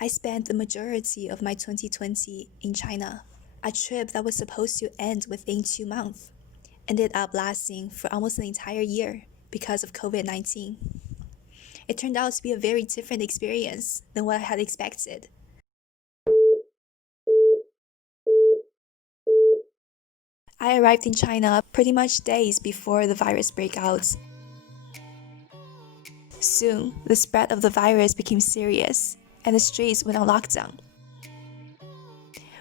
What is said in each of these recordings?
I spent the majority of my 2020 in China. A trip that was supposed to end within 2 months ended up lasting for almost an entire year because of COVID-19. It turned out to be a very different experience than what I had expected. I arrived in China pretty much days before the virus breakout. Soon, the spread of the virus became serious, and the streets went on lockdown.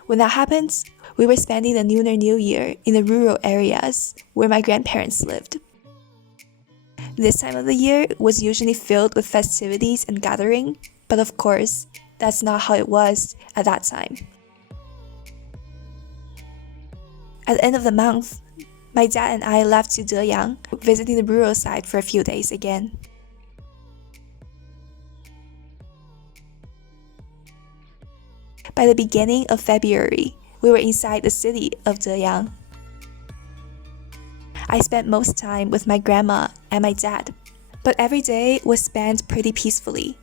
When that happened, we were spending the Lunar New Year in the rural areas where my grandparents lived. This time of the year was usually filled with festivities and gathering, but of course, that's not how it was at that time. At the end of the month, my dad and I left to Deyang, visiting the rural side for a few days again. By the beginning of February, we were inside the city of Deyang. I spent most time with my grandma and my dad, but every day was spent pretty peacefully.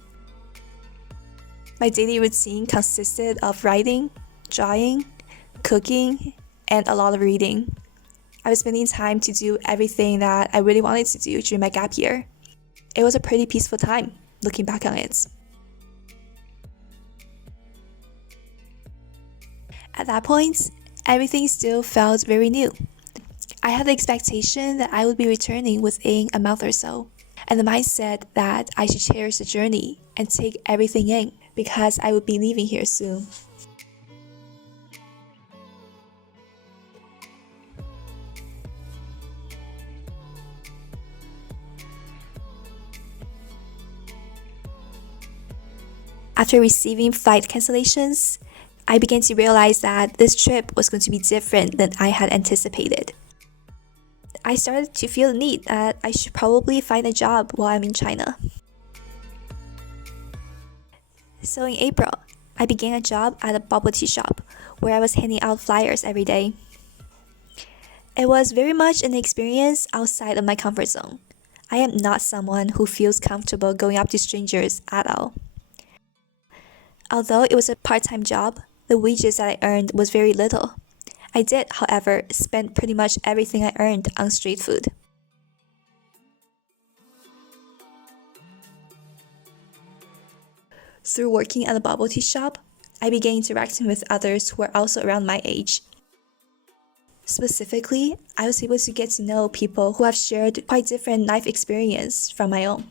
My daily routine consisted of writing, drawing, cooking, and a lot of reading. I was spending time to do everything that I really wanted to do during my gap year. It was a pretty peaceful time, looking back on it. At that point, everything still felt very new. I had the expectation that I would be returning within a month or so, and the mindset that I should cherish the journey and take everything in because I would be leaving here soon. After receiving flight cancellations, I began to realize that this trip was going to be different than I had anticipated. I started to feel the need that I should probably find a job while I'm in China. So in April, I began a job at a bubble tea shop where I was handing out flyers every day. It was very much an experience outside of my comfort zone. I am not someone who feels comfortable going up to strangers at all. Although it was a part-time job, the wages that I earned was very little. I did, however, spend pretty much everything I earned on street food. Through working at a bubble tea shop, I began interacting with others who were also around my age. Specifically, I was able to get to know people who have shared quite different life experience from my own.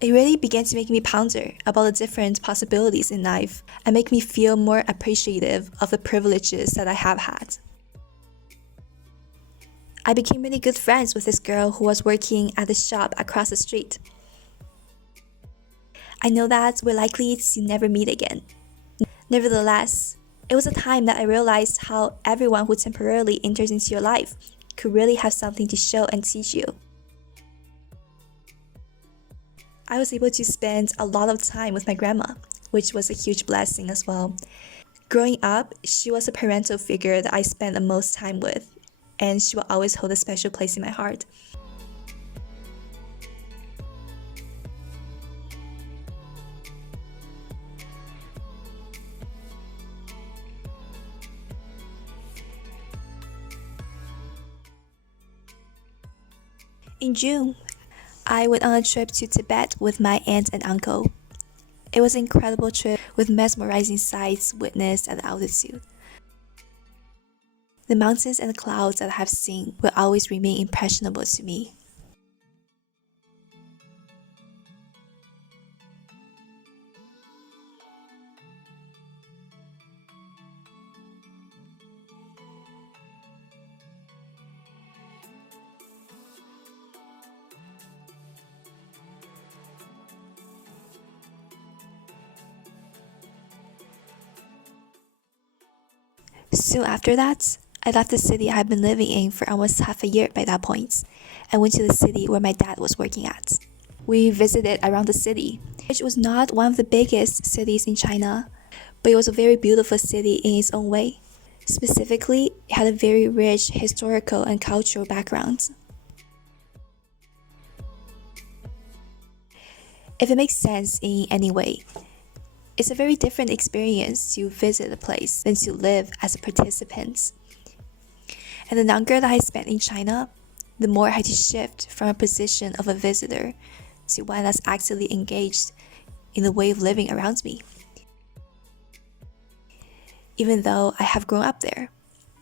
It really began to make me ponder about the different possibilities in life and make me feel more appreciative of the privileges that I have had. I became really good friends with this girl who was working at the shop across the street. I know that we're likely to never meet again. Nevertheless, it was a time that I realized how everyone who temporarily enters into your life could really have something to show and teach you. I was able to spend a lot of time with my grandma, which was a huge blessing as well. Growing up, she was a parental figure that I spent the most time with, and she will always hold a special place in my heart. In June, I went on a trip to Tibet with my aunt and uncle. It was an incredible trip with mesmerizing sights witnessed at altitude. The mountains and the clouds that I have seen will always remain impressionable to me. Soon after that, I left the city I had been living in for almost half a year by that point, and went to the city where my dad was working at. We visited around the city, which was not one of the biggest cities in China, but it was a very beautiful city in its own way. Specifically, it had a very rich historical and cultural background. If it makes sense in any way, It's a very different experience to visit a place than to live as a participant. And the longer that I spent in China, the more I had to shift from a position of a visitor to one that's actively engaged in the way of living around me. Even though I have grown up there,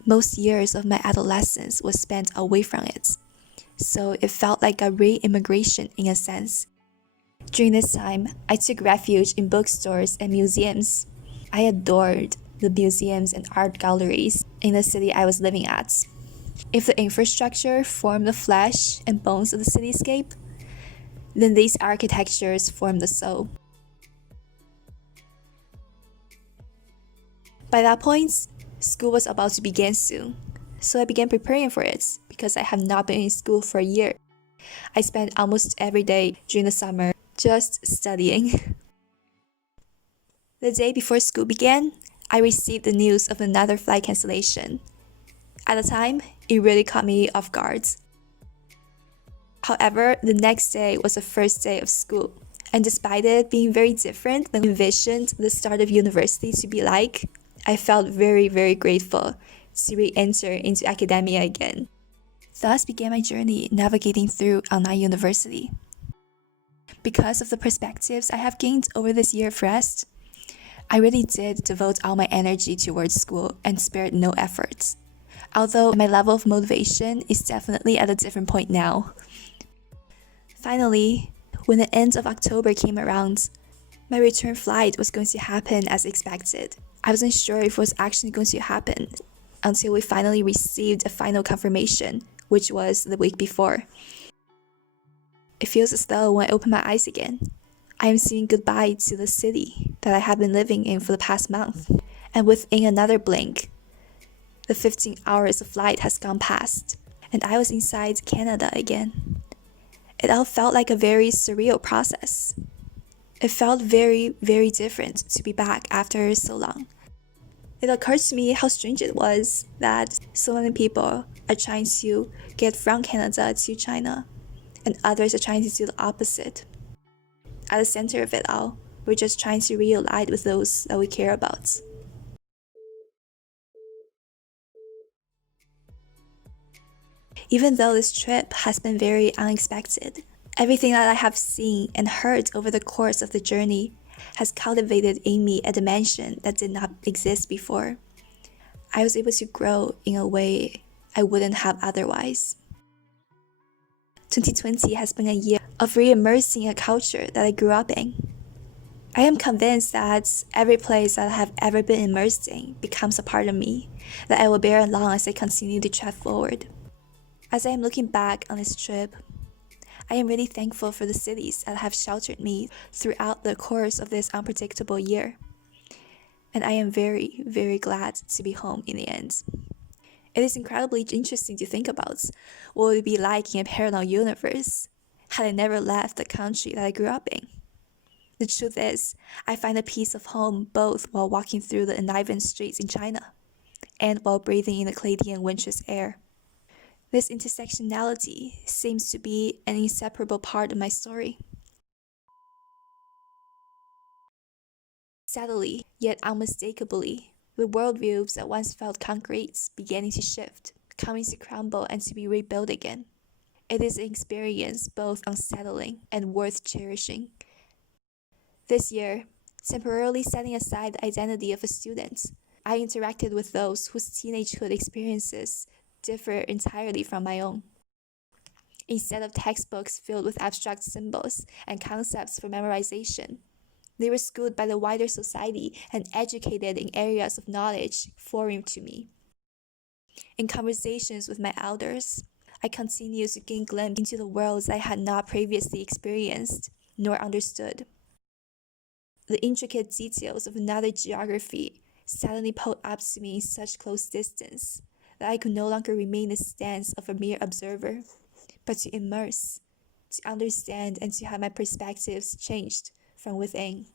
most years of my adolescence was spent away from it. So it felt like a re-immigration in a sense. During this time, I took refuge in bookstores and museums. I adored the museums and art galleries in the city I was living at. If the infrastructure formed the flesh and bones of the cityscape, then these architectures form the soul. By that point, school was about to begin soon, so I began preparing for it because I have not been in school for a year. I spent almost every day during the summer just studying. The day before school began, I received the news of another flight cancellation. At the time, it really caught me off guard. However, the next day was the first day of school, and despite it being very different than I envisioned the start of university to be like, I felt very, very grateful to re-enter into academia again. Thus began my journey navigating through online university. Because of the perspectives I have gained over this year of rest, I really did devote all my energy towards school and spared no efforts. Although my level of motivation is definitely at a different point now. Finally, when the end of October came around, my return flight was going to happen as expected. I wasn't sure if it was actually going to happen until we finally received a final confirmation, which was the week before. It feels as though when I open my eyes again, I am saying goodbye to the city that I have been living in for the past month. And within another blink, the 15 hours of flight has gone past, and I was inside Canada again. It all felt like a very surreal process. It felt very, very different to be back after so long. It occurred to me how strange it was that so many people are trying to get from Canada to China, and others are trying to do the opposite. At the center of it all, we're just trying to reunite with those that we care about. Even though this trip has been very unexpected, everything that I have seen and heard over the course of the journey has cultivated in me a dimension that did not exist before. I was able to grow in a way I wouldn't have otherwise. 2020 has been a year of re-immersing a culture that I grew up in. I am convinced that every place that I have ever been immersed in becomes a part of me that I will bear along as I continue to tread forward. As I am looking back on this trip, I am really thankful for the cities that have sheltered me throughout the course of this unpredictable year. And I am very, very glad to be home in the end. It is incredibly interesting to think about what it would be like in a parallel universe had I never left the country that I grew up in. The truth is, I find a piece of home both while walking through the enlivened streets in China and while breathing in the Canadian winter's air. This intersectionality seems to be an inseparable part of my story. Sadly, yet unmistakably, the worldviews that once felt concrete beginning to shift, coming to crumble and to be rebuilt again. It is an experience both unsettling and worth cherishing. This year, temporarily setting aside the identity of a student, I interacted with those whose teenagehood experiences differ entirely from my own. Instead of textbooks filled with abstract symbols and concepts for memorization, they were schooled by the wider society and educated in areas of knowledge foreign to me. In conversations with my elders, I continued to gain glimpse into the worlds I had not previously experienced nor understood. The intricate details of another geography suddenly pulled up to me in such close distance that I could no longer remain in the stance of a mere observer, but to immerse, to understand, and to have my perspectives changed from within.